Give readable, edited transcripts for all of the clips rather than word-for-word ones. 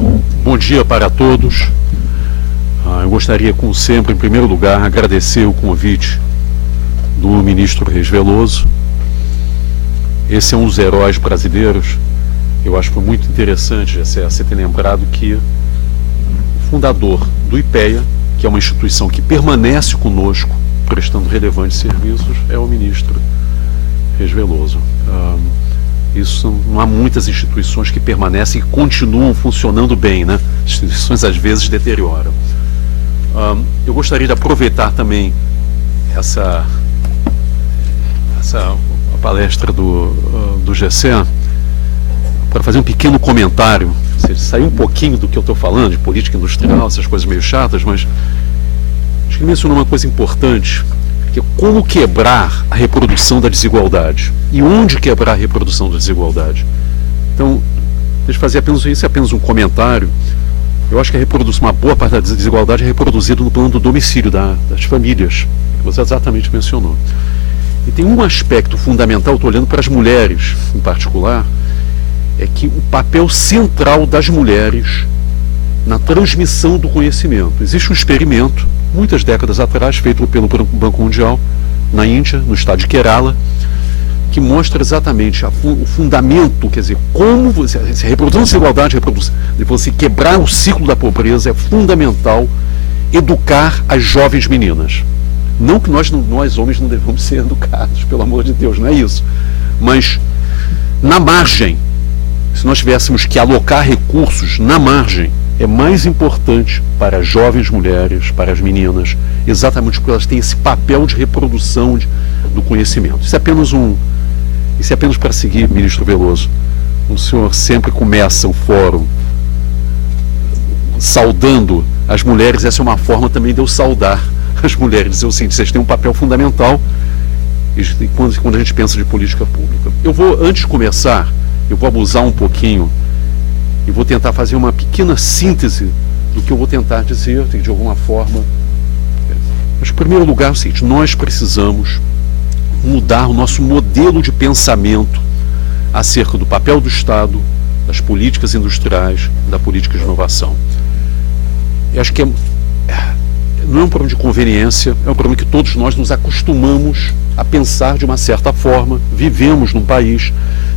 Bom dia para todos. Eu gostaria, como sempre, em primeiro lugar, agradecer o convite do ministro Reis Veloso. Esse é um dos heróis brasileiros. Eu acho que foi muito interessante você ter lembrado que o fundador do IPEA, que é uma instituição que permanece conosco, prestando relevantes serviços, é o ministro Reis Veloso. Isso, não há muitas instituições que permanecem e continuam funcionando bem, né? As instituições às vezes deterioram. Eu gostaria de aproveitar também a palestra do GC para fazer um pequeno comentário, ou seja, sair um pouquinho do que eu estou falando, de política industrial, essas coisas meio chatas, mas acho que ele mencionou uma coisa importante, que é como quebrar a reprodução da desigualdade. E onde quebrar a reprodução da desigualdade? Então, deixa eu fazer apenas um comentário. Eu acho que uma boa parte da desigualdade é reproduzida no plano do domicílio, das famílias, que você exatamente mencionou. E tem um aspecto fundamental, estou olhando para as mulheres em particular, é que o papel central das mulheres na transmissão do conhecimento. Existe um experimento, muitas décadas atrás, feito pelo Banco Mundial, na Índia, no estado de Kerala, que mostra exatamente o fundamento, quer dizer, como você reproduzindo a desigualdade, você quebrar o ciclo da pobreza, é fundamental educar as jovens meninas. Não que nós homens não devemos ser educados, pelo amor de Deus, não é isso. Mas, na margem, se nós tivéssemos que alocar recursos na margem, é mais importante para as jovens mulheres, para as meninas, exatamente porque elas têm esse papel de reprodução do conhecimento. Isso é apenas para seguir, ministro Veloso. O senhor sempre começa o fórum saudando as mulheres, essa é uma forma também de eu saudar as mulheres, dizer o seguinte: vocês têm um papel fundamental quando a gente pensa de política pública. Antes de começar, eu vou abusar um pouquinho e vou tentar fazer uma pequena síntese do que eu vou tentar dizer, de alguma forma. Mas, em primeiro lugar, é o seguinte: nós precisamos mudar o nosso modelo de pensamento acerca do papel do Estado, das políticas industriais, da política de inovação. Eu acho que não é um problema de conveniência, é um problema que todos nós nos acostumamos a pensar de uma certa forma, vivemos num país,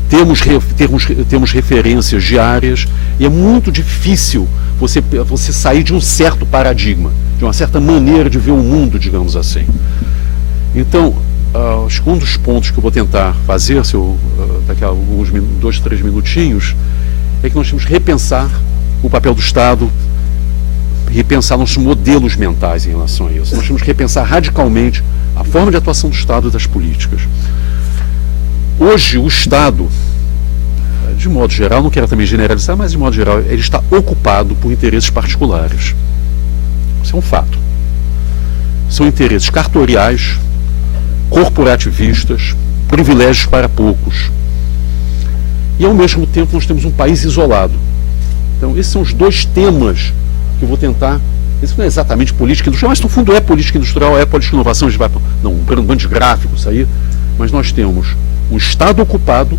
temos referências diárias, e é muito difícil você sair de um certo paradigma, de uma certa maneira de ver o mundo, digamos assim. Então, acho que um dos pontos que eu vou tentar fazer, daqui a alguns 2, 3 minutinhos, é que nós temos que repensar o papel do Estado, repensar nossos modelos mentais em relação a isso. Nós temos que repensar radicalmente a forma de atuação do Estado e das políticas. Hoje, o Estado, de modo geral, não quero também generalizar, mas de modo geral, ele está ocupado por interesses particulares. Isso é um fato. São interesses cartoriais, corporativistas, privilégios para poucos. E, ao mesmo tempo, nós temos um país isolado. Então, esses são os dois temas que eu vou tentar. Isso não é exatamente política industrial, mas no fundo é política industrial, é política de inovação. A gente vai não, um bando de gráficos aí, mas nós temos um Estado ocupado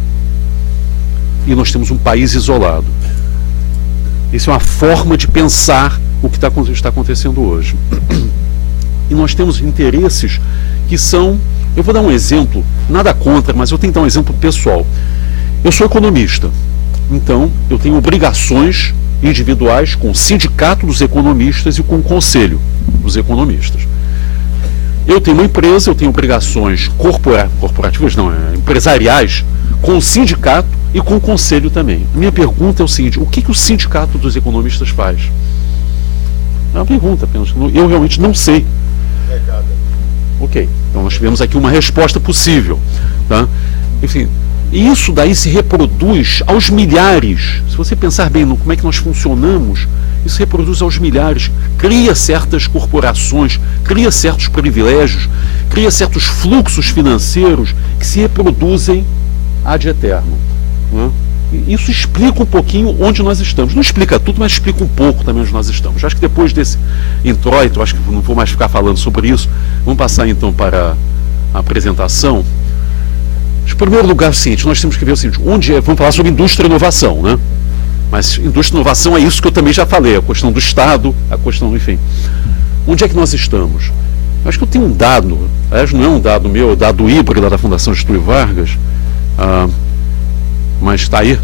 e nós temos um país isolado. Isso é uma forma de pensar o que está acontecendo hoje. E nós temos interesses que são... Eu vou dar um exemplo, nada contra, mas eu tenho que dar um exemplo pessoal. Eu sou economista, então eu tenho obrigações individuais com o sindicato dos economistas e com o conselho dos economistas. Eu tenho uma empresa, eu tenho obrigações corporativas, não, empresariais, com o sindicato e com o conselho também. A minha pergunta é o seguinte: o que o sindicato dos economistas faz? É uma pergunta apenas, eu realmente não sei. Ok, então nós tivemos aqui uma resposta possível, tá? Enfim, e isso daí se reproduz aos milhares. Se você pensar bem no como é que nós funcionamos, isso reproduz aos milhares, cria certas corporações, cria certos privilégios, cria certos fluxos financeiros que se reproduzem ad eterno, né? E isso explica um pouquinho onde nós estamos. Não explica tudo, mas explica um pouco também onde nós estamos. Acho que depois desse introito, acho que não vou mais ficar falando sobre isso. Vamos passar então para a apresentação. Em primeiro lugar, é o seguinte: nós temos que ver o seguinte, vamos falar sobre indústria e inovação, né? Mas indústria e inovação é isso que eu também já falei, a questão do Estado, a questão, enfim. Onde é que nós estamos? Eu acho que eu tenho um dado, aliás, não é um dado meu, é um dado híbrido da Fundação Getúlio Vargas, mas está aí,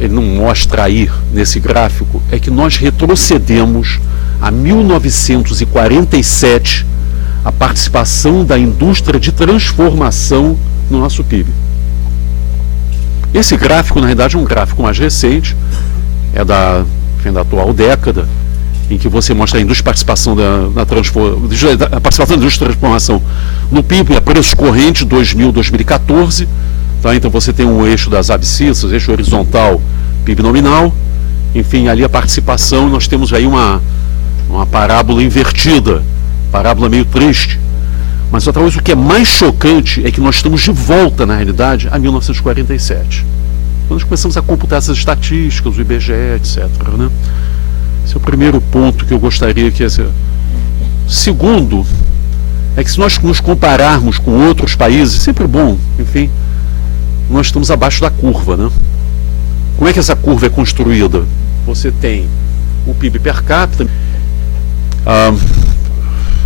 ele não mostra aí nesse gráfico, é que nós retrocedemos a 1947 a participação da indústria de transformação no nosso PIB. Esse gráfico, na realidade, é um gráfico mais recente, é da atual década, em que você mostra a participação a participação da indústria de transformação no PIB, a preços correntes 2000-2014, tá? Então você tem um eixo das abscissas, eixo horizontal, PIB nominal, enfim, ali a participação, nós temos aí uma parábola invertida, parábola meio triste. Mas outra coisa, o que é mais chocante é que nós estamos de volta, na realidade, a 1947. Quando nós começamos a computar essas estatísticas, o IBGE, etc., né? Esse é o primeiro ponto que eu gostaria que... Segundo, é que se nós nos compararmos com outros países, sempre bom, enfim, nós estamos abaixo da curva, né? Como é que essa curva é construída? Você tem o PIB per capita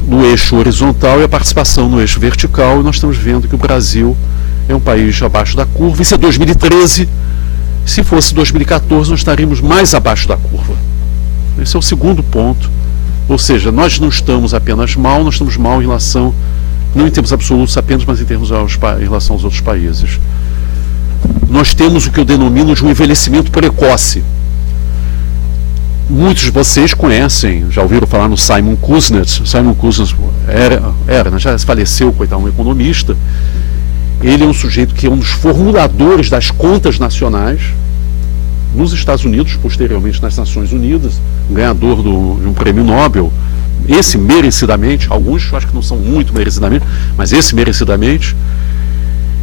no eixo horizontal e a participação no eixo vertical, e nós estamos vendo que o Brasil é um país abaixo da curva. Isso é 2013, se fosse 2014 nós estaríamos mais abaixo da curva. Esse é o segundo ponto, ou seja, nós não estamos apenas mal, nós estamos mal em relação, não em termos absolutos apenas, mas em relação aos outros países. Nós temos o que eu denomino de um envelhecimento precoce. Muitos de vocês conhecem, já ouviram falar no Simon Kuznets. Simon Kuznets já faleceu, coitado, um economista. Ele é um sujeito que é um dos formuladores das contas nacionais nos Estados Unidos, posteriormente nas Nações Unidas, ganhador de um prêmio Nobel, esse merecidamente, alguns acho que não são muito merecidamente, mas esse merecidamente.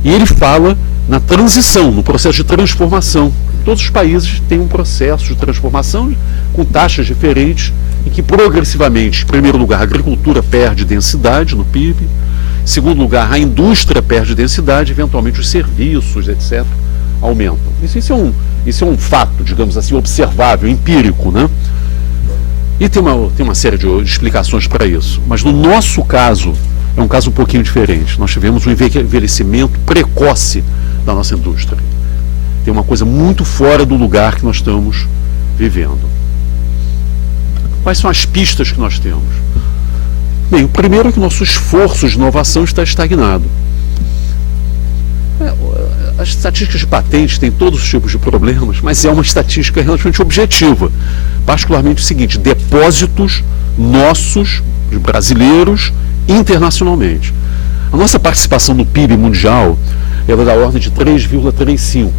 E ele fala na transição, no processo de transformação. Todos os países têm um processo de transformação com taxas diferentes, em que progressivamente, em primeiro lugar, a agricultura perde densidade no PIB, em segundo lugar, a indústria perde densidade, eventualmente os serviços, etc., aumentam. Isso é um fato, digamos assim, observável, empírico, né? E tem uma série de explicações para isso. Mas no nosso caso, é um caso um pouquinho diferente. Nós tivemos um envelhecimento precoce da nossa indústria. Tem uma coisa muito fora do lugar que nós estamos vivendo. Quais são as pistas que nós temos? Bem, o primeiro é que o nosso esforço de inovação está estagnado. As estatísticas de patente têm todos os tipos de problemas, mas é uma estatística relativamente objetiva. Particularmente o seguinte: depósitos nossos, de brasileiros, internacionalmente. A nossa participação no PIB mundial é da ordem de 3,35.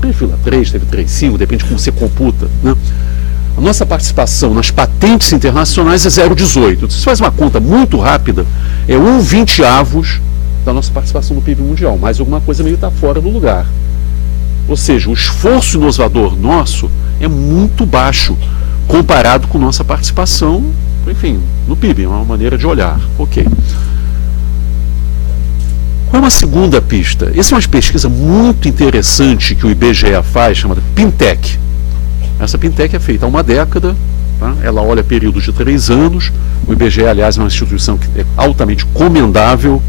3,3, teve 3,5, depende de como você computa, né? A nossa participação nas patentes internacionais é 0,18. Se você faz uma conta muito rápida, é 1/20 da nossa participação no PIB mundial, mas alguma coisa meio está fora do lugar. Ou seja, o esforço inovador nosso é muito baixo comparado com nossa participação, enfim, no PIB, é uma maneira de olhar. Ok. Qual é uma segunda pista? Essa é uma pesquisa muito interessante que o IBGE faz, chamada Pintec. Essa Pintec é feita há uma década, tá? Ela olha períodos de 3 anos. O IBGE, aliás, é uma instituição que é altamente comendável,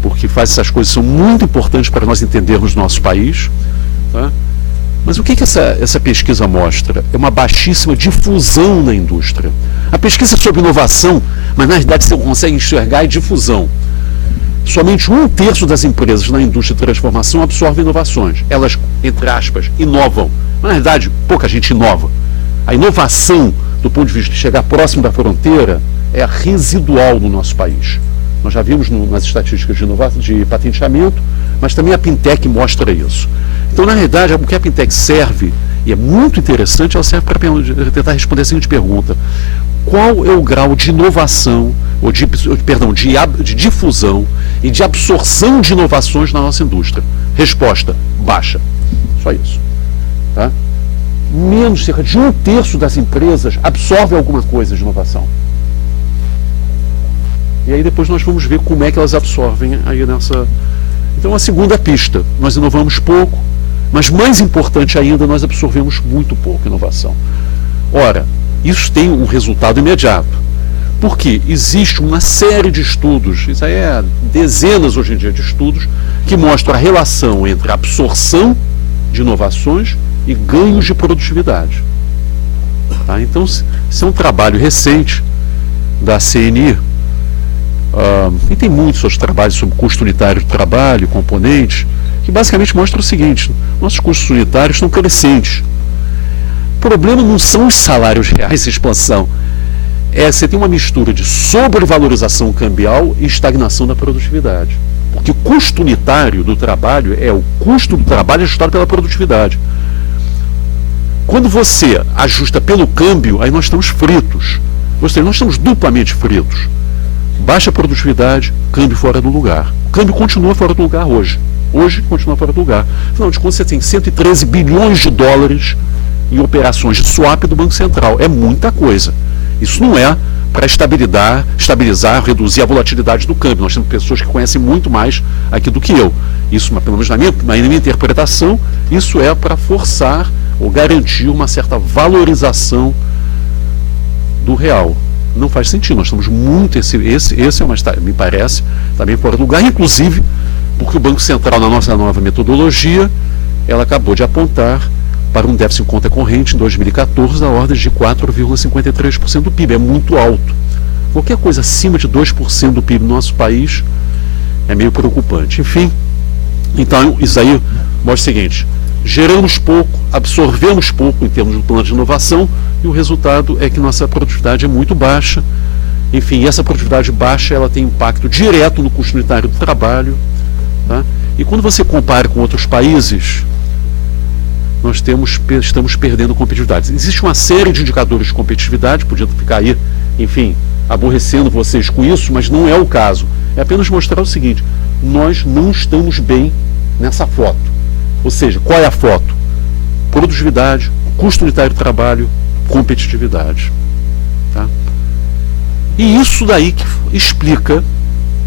porque faz essas coisas que são muito importantes para nós entendermos o nosso país, tá? Mas o que essa pesquisa mostra? É uma baixíssima difusão na indústria. A pesquisa é sobre inovação, mas na realidade você consegue enxergar a difusão. Somente 1/3 das empresas na indústria de transformação absorvem inovações. Elas, entre aspas, inovam. Mas, na verdade, pouca gente inova. A inovação, do ponto de vista de chegar próximo da fronteira, é residual no nosso país. Nós já vimos nas estatísticas de patenteamento, mas também a Pintec mostra isso. Então, na realidade, o que a Pintec serve, e é muito interessante, ela serve para tentar responder a seguinte pergunta: qual é o grau de inovação, ou de difusão e de absorção de inovações na nossa indústria? Resposta: baixa. Só isso. Tá? Cerca de 1/3 das empresas absorvem alguma coisa de inovação. E aí depois nós vamos ver como é que elas absorvem aí nessa... Então, a segunda pista: nós inovamos pouco, Mas mais importante ainda, nós absorvemos muito pouco inovação. Ora, isso tem um resultado imediato. Porque existe uma série de estudos, isso aí é dezenas hoje em dia de estudos, que mostram a relação entre a absorção de inovações e ganhos de produtividade. Tá? Então, isso é um trabalho recente da CNI, e tem muitos outros trabalhos sobre custo unitário de trabalho, componentes, que basicamente mostram o seguinte: nossos custos unitários estão crescentes. O problema não são os salários reais de expansão, você tem uma mistura de sobrevalorização cambial e estagnação da produtividade. Porque o custo unitário do trabalho é o custo do trabalho ajustado pela produtividade. Quando você ajusta pelo câmbio, aí nós estamos fritos. Ou seja, nós estamos duplamente fritos. Baixa produtividade, câmbio fora do lugar. O câmbio continua fora do lugar hoje. Hoje continua fora do lugar. Afinal de contas, você tem 113 bilhões de dólares em operações de swap do Banco Central. É muita coisa. Isso não é para estabilizar, reduzir a volatilidade do câmbio. Nós temos pessoas que conhecem muito mais aqui do que eu. Isso, pelo menos na minha interpretação, isso é para forçar ou garantir uma certa valorização do real. Não faz sentido, nós estamos muito, esse é me parece, também fora do lugar, inclusive porque o Banco Central, na nossa nova metodologia, ela acabou de apontar para um déficit em conta corrente em 2014 da ordem de 4,53% do PIB, é muito alto. Qualquer coisa acima de 2% do PIB no nosso país é meio preocupante. Enfim, então isso aí mostra o seguinte: geramos pouco, absorvemos pouco em termos do plano de inovação, e o resultado é que nossa produtividade é muito baixa. Enfim, essa produtividade baixa, ela tem impacto direto no custo unitário do trabalho. Tá? E quando você compara com outros países, nós estamos perdendo competitividade. Existe uma série de indicadores de competitividade, podia ficar aí, enfim, aborrecendo vocês com isso, mas não é o caso. É apenas mostrar o seguinte: nós não estamos bem nessa foto. Ou seja, qual é a foto? Produtividade, custo unitário do trabalho, competitividade. Tá? E isso daí que explica,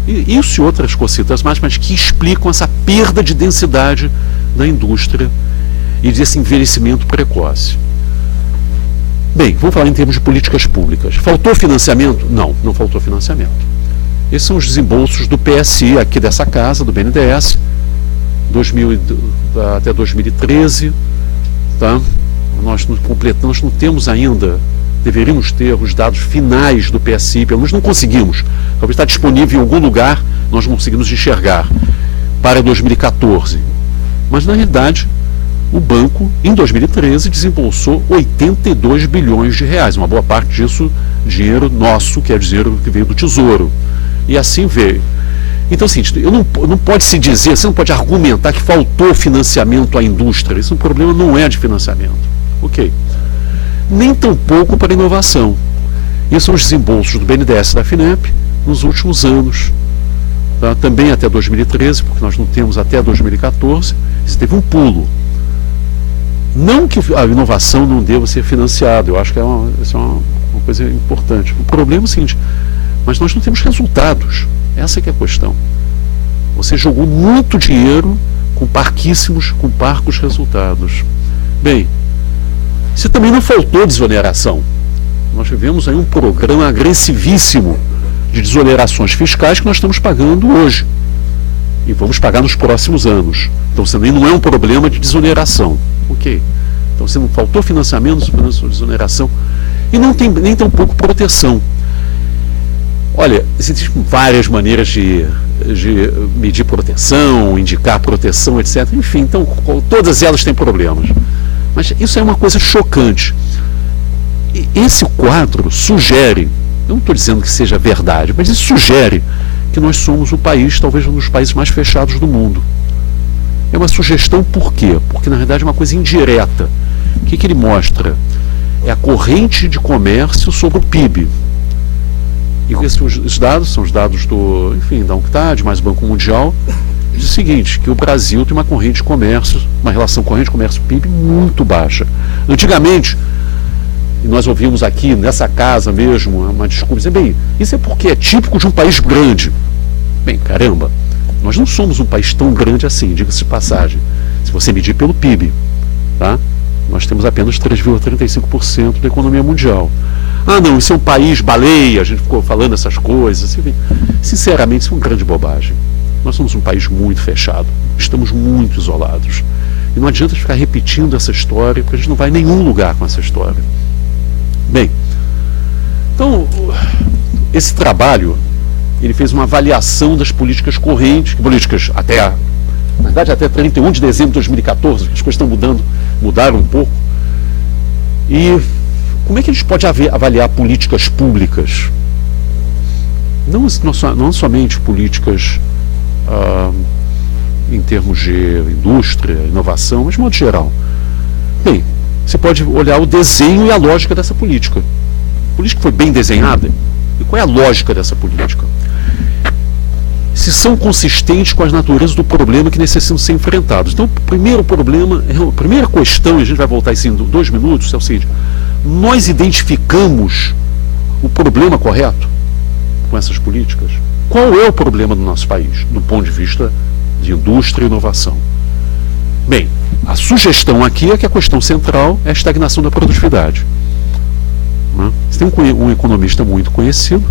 isso e outras cositas mais, mas que explicam essa perda de densidade da indústria e desse envelhecimento precoce. Bem, vamos falar em termos de políticas públicas. Faltou financiamento? Não, não faltou financiamento. Esses são os desembolsos do PSI, aqui dessa casa, do BNDES, até 2013. Tá? Nós não temos ainda, deveríamos ter os dados finais do PSI, pelo menos não conseguimos. Talvez está disponível em algum lugar, nós não conseguimos enxergar, para 2014. Mas, na realidade, o banco, em 2013, desembolsou 82 bilhões de reais. Uma boa parte disso, dinheiro nosso, que é dinheiro que veio do Tesouro. E assim veio. Então, assim, não pode se dizer, você não pode argumentar que faltou financiamento à indústria. Esse problema não é de financiamento. Ok. Nem tampouco para inovação. Esses são os desembolsos do BNDES e da FINEP nos últimos anos. Tá? Também até 2013, porque nós não temos até 2014, isso teve um pulo. Não que a inovação não deva ser financiada, eu acho que isso é uma coisa importante. O problema é o seguinte: mas nós não temos resultados. Essa que é a questão. Você jogou muito dinheiro com parcos resultados. Bem, isso também não faltou desoneração. Nós tivemos aí um programa agressivíssimo de desonerações fiscais que nós estamos pagando hoje. E vamos pagar nos próximos anos. Então, isso também não é um problema de desoneração. Ok. Então, se não faltou financiamento, desoneração. E não tem nem tampouco proteção. Olha, existem várias maneiras de medir proteção, indicar proteção, etc. Enfim, então, todas elas têm problemas. Mas isso é uma coisa chocante. E esse quadro sugere, eu não estou dizendo que seja verdade, mas isso sugere que nós somos o país, talvez um dos países mais fechados do mundo. É uma sugestão por quê? Porque, na verdade, é uma coisa indireta. O que ele mostra? É a corrente de comércio sobre o PIB. E esses dados são os dados da UNCTAD, mais o Banco Mundial, diz o seguinte, que o Brasil tem uma corrente de comércio, uma relação corrente de comércio-PIB muito baixa. Antigamente, e nós ouvimos aqui nessa casa mesmo uma desculpa, dizendo, bem, isso é porque é típico de um país grande. Bem, caramba, nós não somos um país tão grande assim, diga-se de passagem. Se você medir pelo PIB, tá? Nós temos apenas 3,35% da economia mundial. Ah, não, isso é um país baleia, a gente ficou falando essas coisas. Sinceramente, isso é uma grande bobagem. Nós somos um país muito fechado, estamos muito isolados. E não adianta ficar repetindo essa história, porque a gente não vai em nenhum lugar com essa história. Bem, então, esse trabalho, ele fez uma avaliação das políticas correntes, políticas na verdade até 31 de dezembro de 2014, as coisas estão mudaram um pouco. E como é que a gente pode avaliar políticas públicas? Não somente políticas em termos de indústria, inovação, mas de modo geral. Bem, você pode olhar o desenho e a lógica dessa política. A política foi bem desenhada? E qual é a lógica dessa política? Se são consistentes com as naturezas do problema que necessitam ser enfrentados. Então, o primeiro problema, a primeira questão, e a gente vai voltar isso em 2 minutos, é o seguinte: nós identificamos o problema correto com essas políticas? Qual é o problema do nosso país, do ponto de vista de indústria e inovação? Bem, a sugestão aqui é que a questão central é a estagnação da produtividade. Você tem um economista muito conhecido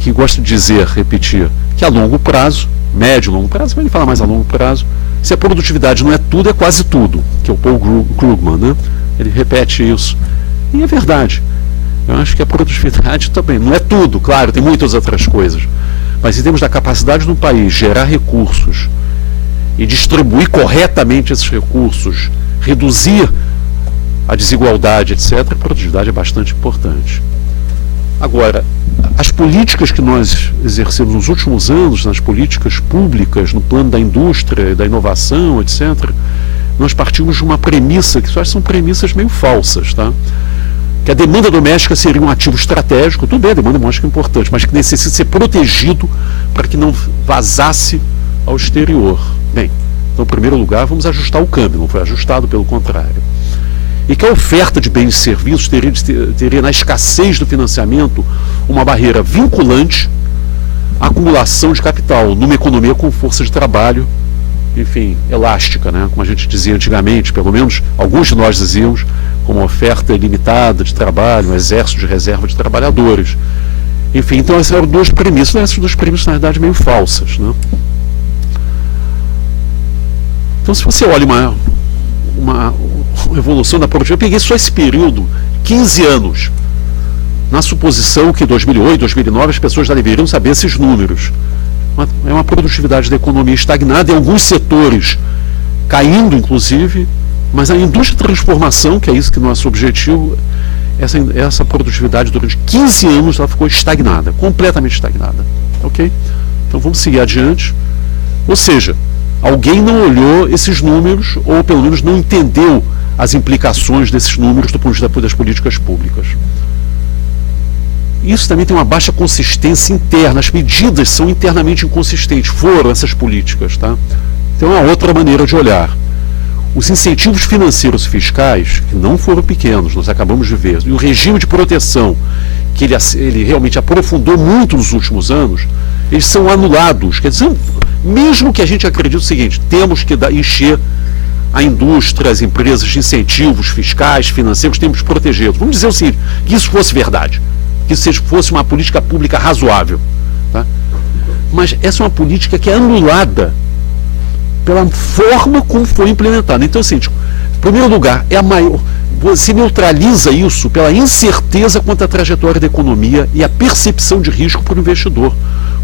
que gosta de repetir, que a longo prazo, médio e longo prazo, mas ele fala mais a longo prazo, se a produtividade não é tudo, é quase tudo, que é o Paul Krugman, né? Ele repete isso. E é verdade. Eu acho que a produtividade também não é tudo, claro, tem muitas outras coisas. Mas em termos da capacidade do país gerar recursos e distribuir corretamente esses recursos, reduzir a desigualdade, etc., a produtividade é bastante importante. Agora, as políticas que nós exercemos nos últimos anos, nas políticas públicas, no plano da indústria, da inovação, etc., nós partimos de uma premissa, que são premissas meio falsas, tá? Que a demanda doméstica seria um ativo estratégico, tudo bem, a demanda doméstica é importante, mas que necessita ser protegido para que não vazasse ao exterior. Bem, então, em primeiro lugar, vamos ajustar o câmbio, não foi ajustado, pelo contrário. E que a oferta de bens e serviços teria na escassez do financiamento uma barreira vinculante à acumulação de capital numa economia com força de trabalho, enfim, elástica, né? Como a gente dizia antigamente, pelo menos alguns de nós dizíamos, como oferta ilimitada de trabalho, um exército de reserva de trabalhadores. Enfim, então essas eram duas premissas, essas duas premissas na verdade meio falsas, né? Então, se você olha uma evolução da produtividade, eu peguei só esse período, 15 anos, na suposição que em 2008, 2009 as pessoas já deveriam saber esses números. É uma produtividade da economia estagnada em alguns setores, caindo inclusive, mas a indústria de transformação, que é isso que é o nosso objetivo, essa produtividade durante 15 anos ela ficou estagnada, completamente estagnada. Ok? Então vamos seguir adiante. Ou seja, alguém não olhou esses números, ou pelo menos não entendeu as implicações desses números do ponto de vista das políticas públicas. Isso também tem uma baixa consistência interna, as medidas são internamente inconsistentes, foram essas políticas, tá? Então é uma outra maneira de olhar. Os incentivos financeiros e fiscais, que não foram pequenos, nós acabamos de ver, e o regime de proteção, que ele realmente aprofundou muito nos últimos anos, eles são anulados. Quer dizer, mesmo que a gente acredite o seguinte, temos que encher a indústria, as empresas de incentivos fiscais, financeiros, temos que protegê-los. Vamos dizer o seguinte, que isso fosse verdade, que isso fosse uma política pública razoável. Tá? Mas essa é uma política que é anulada pela forma como foi implementada. Então, assim, em primeiro lugar, você neutraliza isso pela incerteza quanto à trajetória da economia e a percepção de risco para o investidor,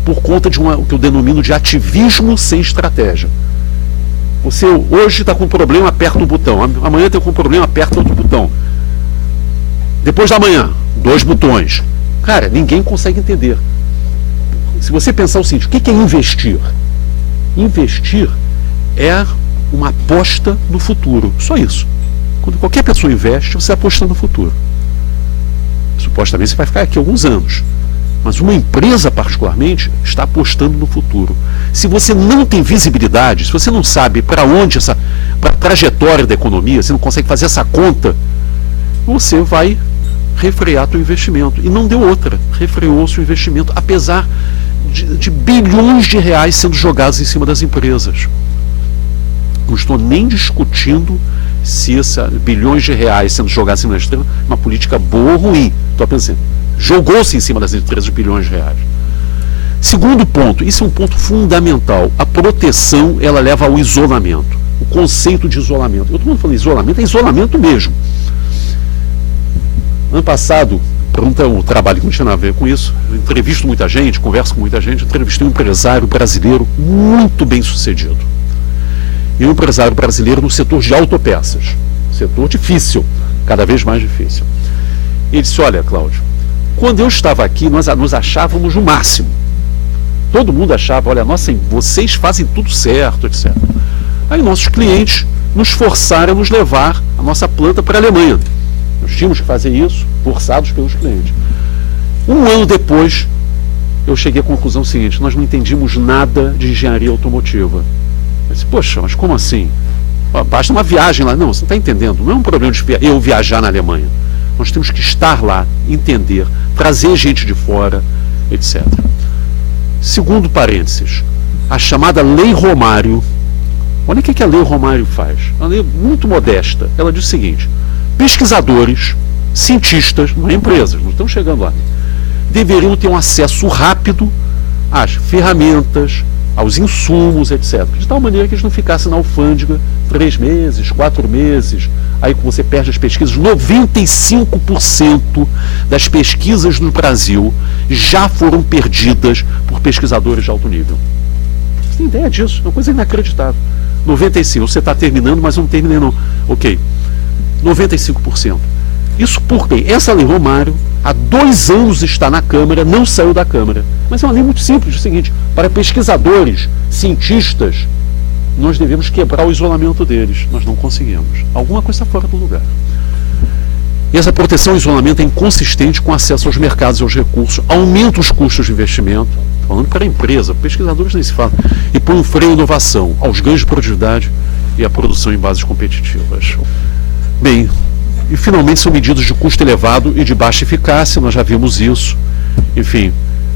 por conta de o que eu denomino de ativismo sem estratégia. Você hoje está com um problema, aperta um botão. Amanhã está com um problema, aperta outro botão. Depois da manhã, 2 botões. Cara, ninguém consegue entender. Se você pensar o seguinte, o que é investir? Investir é uma aposta no futuro. Só isso. Quando qualquer pessoa investe, você aposta no futuro. Supostamente você vai ficar aqui alguns anos. Mas uma empresa, particularmente, está apostando no futuro. Se você não tem visibilidade, se você não sabe para onde para a trajetória da economia, você não consegue fazer essa conta, você vai refrear seu investimento. E não deu outra. Refreou seu investimento, apesar de bilhões de reais sendo jogados em cima das empresas. Não estou nem discutindo se bilhões de reais sendo jogados em cima da estrela é uma política boa ou ruim. Estou pensando, jogou-se em cima das empresas bilhões de reais. Segundo ponto, isso é um ponto fundamental. A proteção, ela leva ao isolamento. O conceito de isolamento. Eu estou falando isolamento, é isolamento mesmo. Ano passado, pergunta o trabalho que não tinha nada a ver com isso, eu entrevisto muita gente, converso com muita gente, entrevistei um empresário brasileiro muito bem sucedido. E um empresário brasileiro no setor de autopeças. Setor difícil, cada vez mais difícil. Ele disse, olha, Cláudio, quando eu estava aqui, nós nos achávamos o máximo. Todo mundo achava, olha, nossa, vocês fazem tudo certo, etc. Aí nossos clientes nos forçaram a nos levar a nossa planta para a Alemanha. Nós tínhamos que fazer isso, forçados pelos clientes. Um ano depois, eu cheguei à conclusão seguinte, nós não entendíamos nada de engenharia automotiva. Eu disse, poxa, mas como assim? Basta uma viagem lá. Não, você não está entendendo, não é um problema de eu viajar na Alemanha. Nós temos que estar lá, entender, trazer gente de fora, etc. Segundo parênteses, a chamada Lei Romário, olha o que a Lei Romário faz. Uma lei muito modesta. Ela diz o seguinte, pesquisadores, cientistas, não é empresas, não estão chegando lá, deveriam ter um acesso rápido às ferramentas, aos insumos, etc. De tal maneira que eles não ficassem na alfândega 3 meses, 4 meses, aí você perde as pesquisas. 95% das pesquisas no Brasil já foram perdidas por pesquisadores de alto nível. Você tem ideia disso? É uma coisa inacreditável. 95%, você está terminando, mas não terminei não. Ok. 95%. Isso porque essa lei Romário, há 2 anos está na Câmara, não saiu da Câmara. Mas é uma lei muito simples, é o seguinte, para pesquisadores, cientistas, nós devemos quebrar o isolamento deles. Nós não conseguimos. Alguma coisa está fora do lugar. E essa proteção e isolamento é inconsistente com acesso aos mercados e aos recursos, aumenta os custos de investimento, falando para a empresa, pesquisadores nem se fala, e põe um freio à inovação, aos ganhos de produtividade e à produção em bases competitivas. Bem, e finalmente são medidas de custo elevado e de baixa eficácia, nós já vimos isso. Enfim,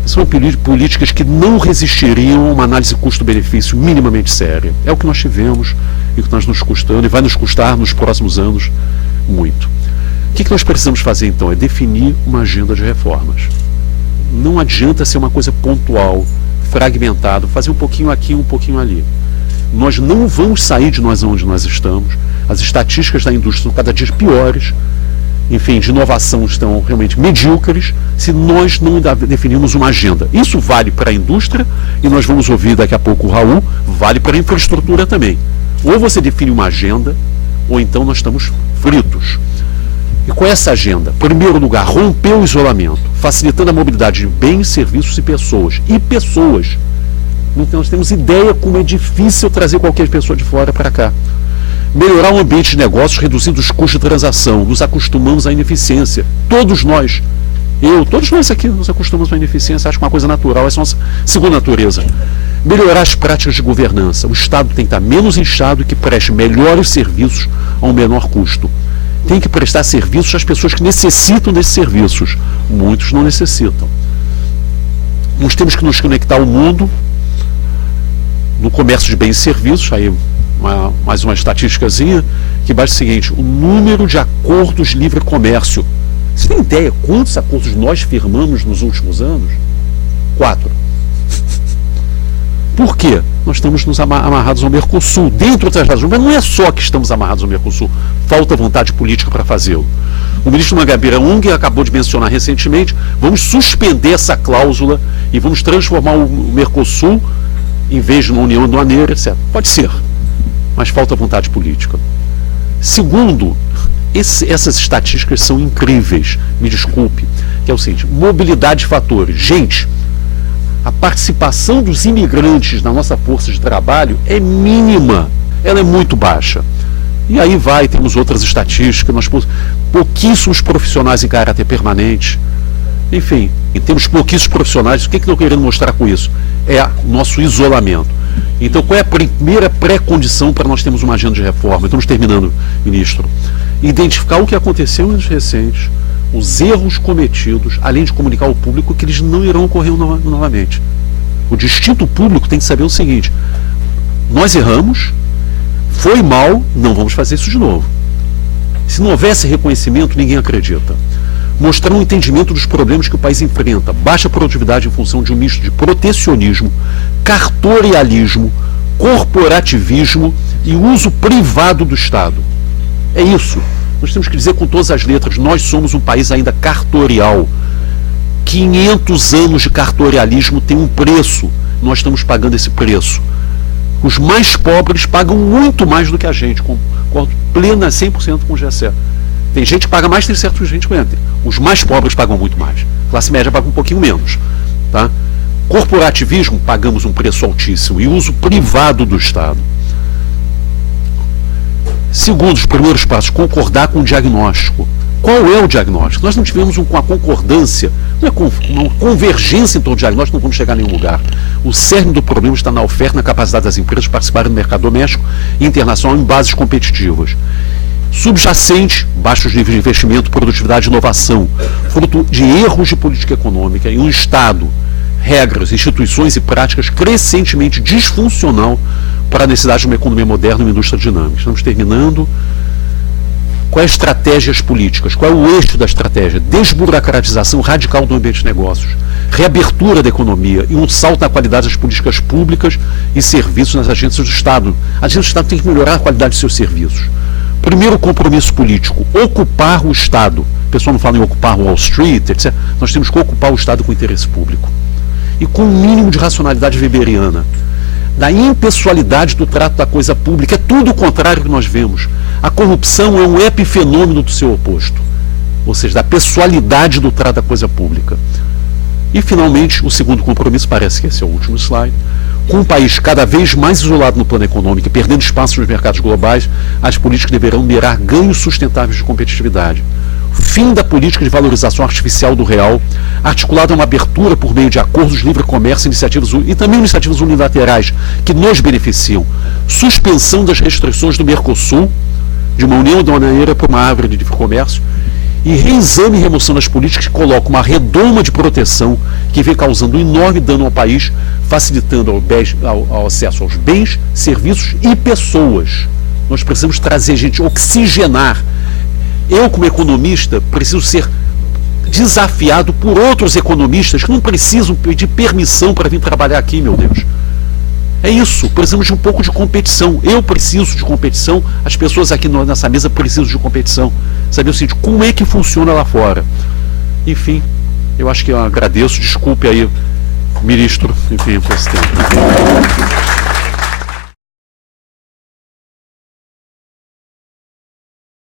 são políticas que não resistiriam a uma análise custo-benefício minimamente séria. É o que nós tivemos e o que nós nos custando e vai nos custar nos próximos anos muito. O que nós precisamos fazer então? É definir uma agenda de reformas. Não adianta ser uma coisa pontual, fragmentada, fazer um pouquinho aqui, um pouquinho ali. Nós não vamos sair de nós onde nós estamos. As estatísticas da indústria são cada dia piores. Enfim, de inovação estão realmente medíocres se nós não definirmos uma agenda. Isso vale para a indústria, e nós vamos ouvir daqui a pouco o Raul, vale para a infraestrutura também. Ou você define uma agenda, ou então nós estamos fritos. E com essa agenda, em primeiro lugar, romper o isolamento, facilitando a mobilidade de bens, serviços e pessoas. E pessoas. Então nós temos ideia como é difícil trazer qualquer pessoa de fora para cá. Melhorar o ambiente de negócios, reduzindo os custos de transação. Nos acostumamos à ineficiência. Todos nós aqui nos acostumamos à ineficiência, acho que é uma coisa natural, essa é a nossa segunda natureza. Melhorar as práticas de governança. O Estado tem que estar menos inchado e que preste melhores serviços a um menor custo. Tem que prestar serviços às pessoas que necessitam desses serviços. Muitos não necessitam. Nós temos que nos conectar ao mundo no comércio de bens e serviços, aí mais uma estatísticazinha, que basta o seguinte, o número de acordos de livre comércio. Você tem ideia quantos acordos nós firmamos nos últimos anos? 4. Por quê? Nós estamos nos amarrados ao Mercosul, dentre outras razões, mas não é só que estamos amarrados ao Mercosul, falta vontade política para fazê-lo. O ministro Mangabeira Unger acabou de mencionar recentemente, vamos suspender essa cláusula e vamos transformar o Mercosul, em vez de uma união aduaneira, etc. Pode ser, mas falta vontade política. Segundo, essas estatísticas são incríveis, me desculpe, que é o seguinte, mobilidade de fatores. Gente, a participação dos imigrantes na nossa força de trabalho é mínima, ela é muito baixa. E aí temos outras estatísticas, nós pouquíssimos profissionais em caráter permanente. Enfim, temos pouquíssimos profissionais. O que estou querendo mostrar com isso? É o nosso isolamento. Então, qual é a primeira pré-condição para nós termos uma agenda de reforma? Estamos terminando, ministro. Identificar o que aconteceu em anos recentes, os erros cometidos, além de comunicar ao público que eles não irão ocorrer novamente. O distinto público tem que saber o seguinte, nós erramos, Foi mal, não vamos fazer isso de novo. Se não houvesse reconhecimento, ninguém acredita. Mostrar um entendimento dos problemas que o país enfrenta, baixa produtividade em função de um misto de protecionismo, cartorialismo, corporativismo e uso privado do Estado. É isso. Nós temos que dizer com todas as letras, nós somos um país ainda cartorial. 500 anos de cartorialismo tem um preço, nós estamos pagando esse preço. Os mais pobres pagam muito mais do que a gente, concordo plena 100% com o Gessé. Tem gente que paga mais, tem certa gente que entra. Os mais pobres pagam muito mais. A classe média paga um pouquinho menos. Tá? Corporativismo, pagamos um preço altíssimo. E uso privado do Estado. Segundo, os primeiros passos, concordar com o diagnóstico. Qual é o diagnóstico? Nós não tivemos uma concordância, não é uma convergência em torno do diagnóstico, não vamos chegar a nenhum lugar. O cerne do problema está na oferta e na capacidade das empresas de participarem do mercado doméstico e internacional em bases competitivas. Subjacente, baixos níveis de investimento, produtividade e inovação, fruto de erros de política econômica e um Estado, regras, instituições e práticas crescentemente disfuncional para a necessidade de uma economia moderna e uma indústria dinâmica. Estamos terminando. Quais estratégias políticas? Qual é o eixo da estratégia? Desburocratização radical do ambiente de negócios, reabertura da economia e um salto na qualidade das políticas públicas e serviços nas agências do Estado. A agência do Estado tem que melhorar a qualidade de seus serviços. Primeiro compromisso político, ocupar o Estado. O pessoal não fala em ocupar Wall Street, etc. Nós temos que ocupar o Estado com interesse público. E com um mínimo de racionalidade weberiana. Da impessoalidade do trato da coisa pública. É tudo o contrário que nós vemos. A corrupção é um epifenômeno do seu oposto. Ou seja, da pessoalidade do trato da coisa pública. E, finalmente, o segundo compromisso, parece que esse é o último slide, com um país cada vez mais isolado no plano econômico e perdendo espaço nos mercados globais, as políticas deverão mirar ganhos sustentáveis de competitividade. Fim da política de valorização artificial do real, articulada a uma abertura por meio de acordos de livre comércio e também iniciativas unilaterais que nos beneficiam. Suspensão das restrições do Mercosul, de uma união aduaneira para uma árvore de livre comércio, e reexame e remoção das políticas que colocam uma redoma de proteção que vem causando um enorme dano ao país, facilitando ao acesso aos bens, serviços e pessoas. Nós precisamos trazer gente, oxigenar. Eu, como economista, preciso ser desafiado por outros economistas que não precisam pedir permissão para vir trabalhar aqui, meu Deus. É isso, precisamos de um pouco de competição. Eu preciso de competição, as pessoas aqui nessa mesa precisam de competição. Saber o seguinte, como é que funciona lá fora? Enfim, eu acho que eu agradeço, desculpe aí, ministro, enfim, por esse tempo.